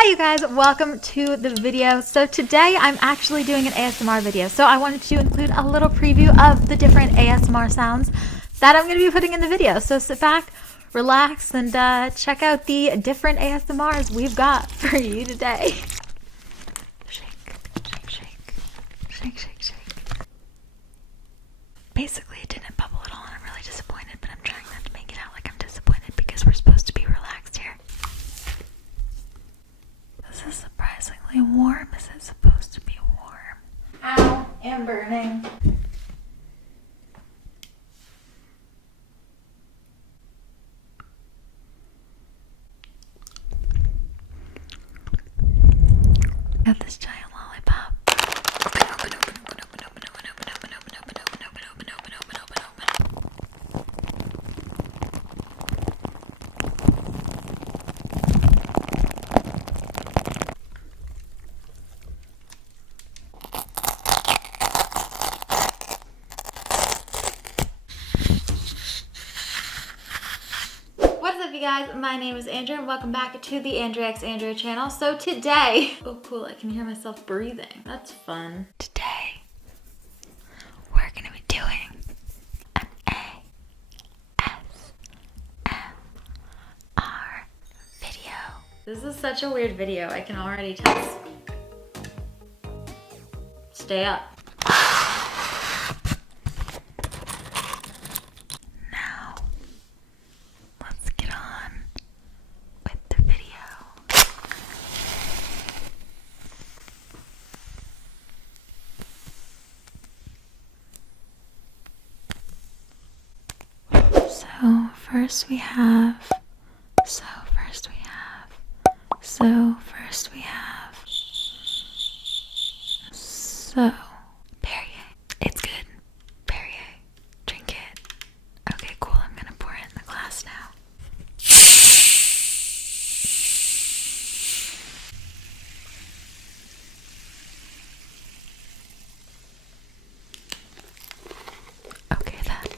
Hi you guys, welcome to the video. So today I'm actually doing an ASMR video. So I wanted to include a little preview of the different ASMR sounds that I'm going to be putting in the video. So sit back, relax, and check out the different ASMRs we've got for you today. Shake, shake, shake, shake, shake, shake. Basically it didn't bubble at all and I'm really disappointed, but I'm trying not to make it out like I'm disappointed because we're supposed to be relaxed here. This is surprisingly warm. Is it supposed to be warm? Ow, I'm burning. Got this giant lollipop. Open, open, open, open, open, open, open, open, open, open, open, open, open, open, open, open, open, open. What's up you guys, my name is Andrea and welcome back to the andreaXandrea channel. So today, oh cool, I can hear myself breathing. That's fun. Today, we're gonna be doing an ASMR video. This is such a weird video, I can already tell. Stay up. First we have, perrier. It's good. Perrier. Drink it. Okay, cool. I'm gonna pour it in the glass now. Okay, that.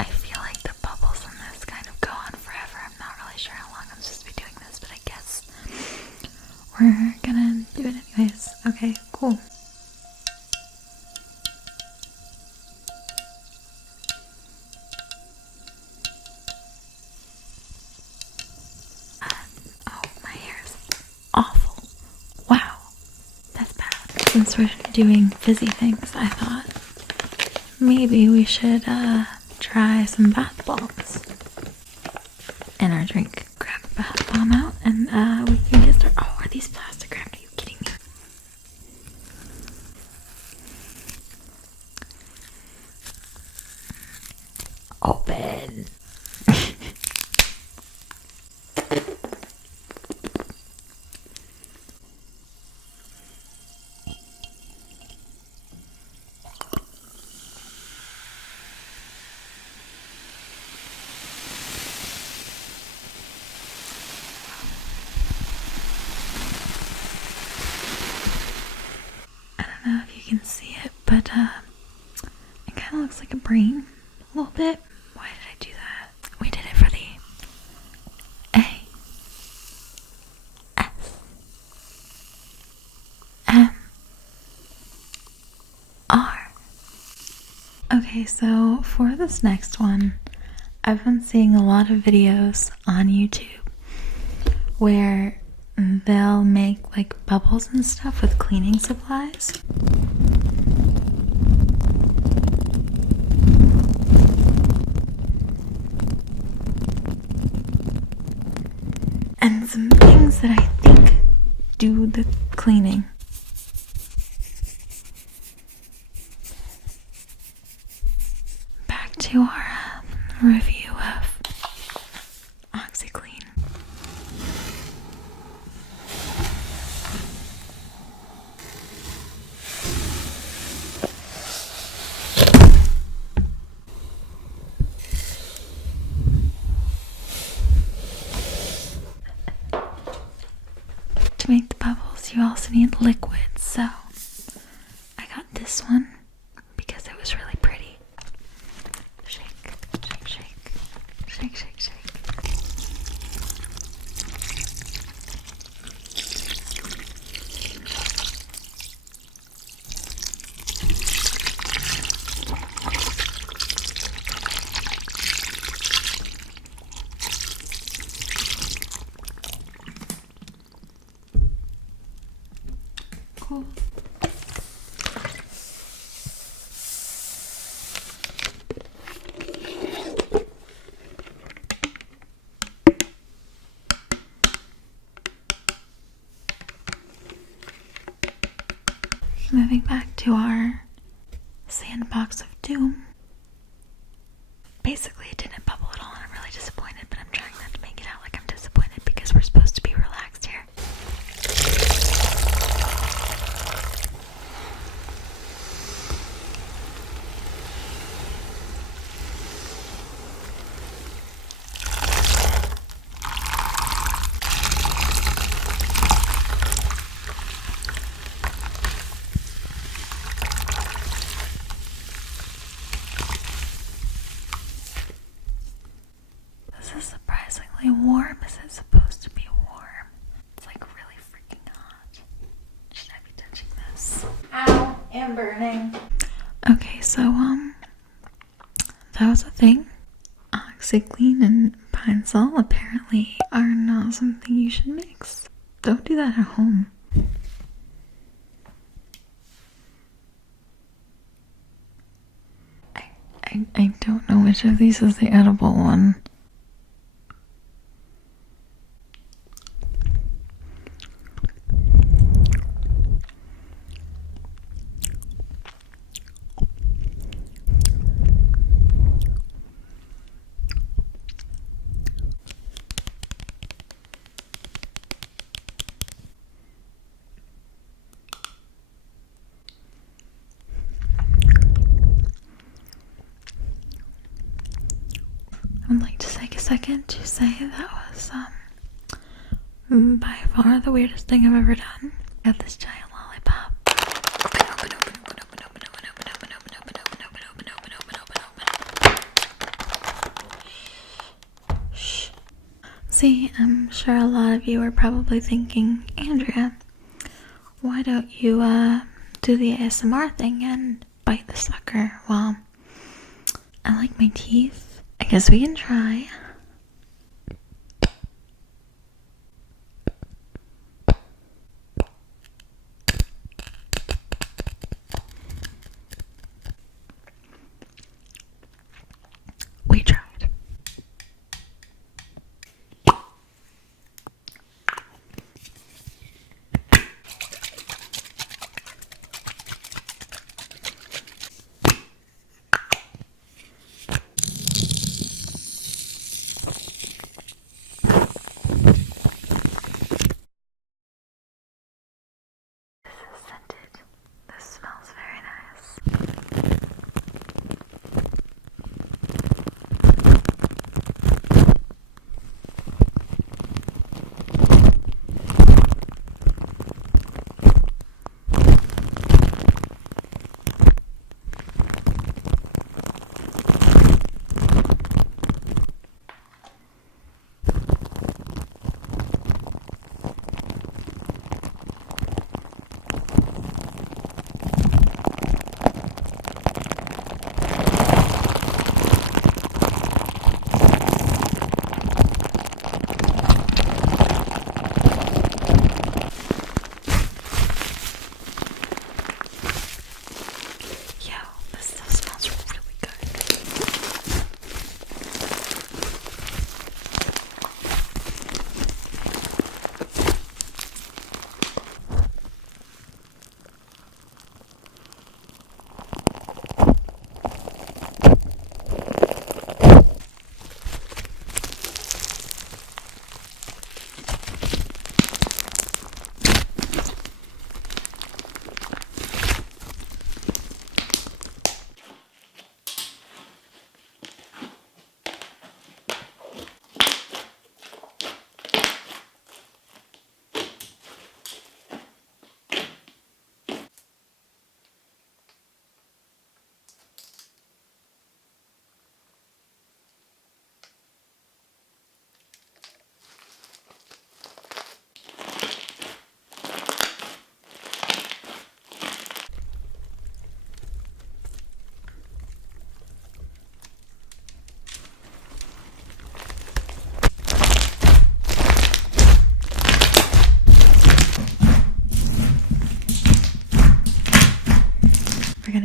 I feel like the bubbles in this kind of go on forever. I'm not really sure how long I'm supposed to be doing this, but I guess we're gonna do it anyways. Okay, cool. Oh, my hair is awful. Wow, that's bad. Since we're doing fizzy things, I thought maybe we should try some bath bombs in our drink. Grab a bath bomb out and we can get started. Oh, are these plastic wrapped? Are you kidding me? Open. I don't know if you can see it, but it kind of looks like a brain a little bit. Why did I do that? We did it for the ASMR. Okay, so for this next one, I've been seeing a lot of videos on YouTube where they'll make like bubbles and stuff with cleaning supplies. And some things that I think do the cleaning. Back to our review of OxiClean. To make the bubbles, you also need liquid, so I got this one. cool. Moving back to our sandbox of doom. Basically, it didn't bubble at all, and I'm really disappointed, but I'm trying not to make it out like I'm disappointed because we're supposed to be relaxed here. This is surprisingly warm. Is it supposed to be warm? It's like really freaking hot. Should I be touching this? Ow, I'm burning. Okay, so that was a thing. OxyClean and Pine Sol apparently are not something you should mix. Don't do that at home. I don't know which of these is the edible one. I'd like to take a second to say that was by far the weirdest thing I've ever done. I got this giant lollipop. Shh. See, I'm sure a lot of you are probably thinking, Andrea, why don't you do the ASMR thing and bite the sucker? Well, I like my teeth. I guess we can try. We tried.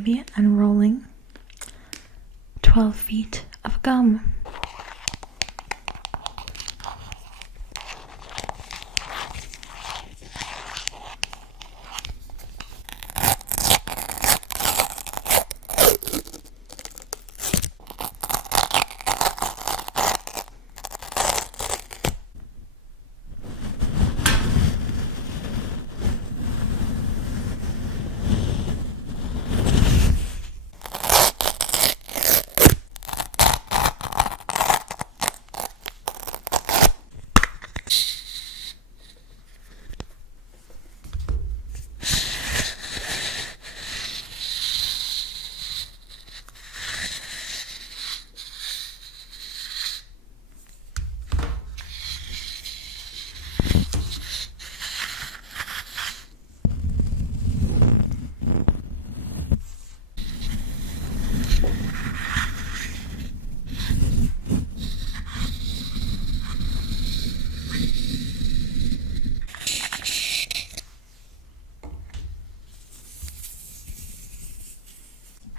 be unrolling 12 feet of gum.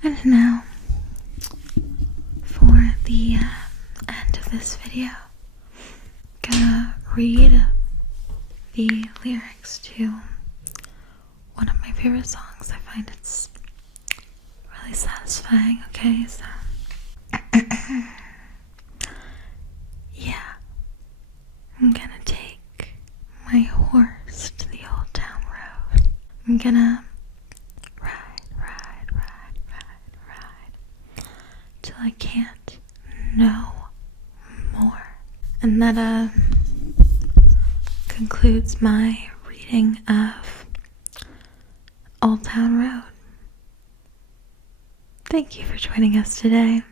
And now, for the end of this video, I'm gonna read the lyrics to one of my favorite songs. I find it's really satisfying. Okay, so yeah, I'm gonna take my horse to the old town road. I'm gonna till I can't no more. And that concludes my reading of Old Town Road. Thank you for joining us today.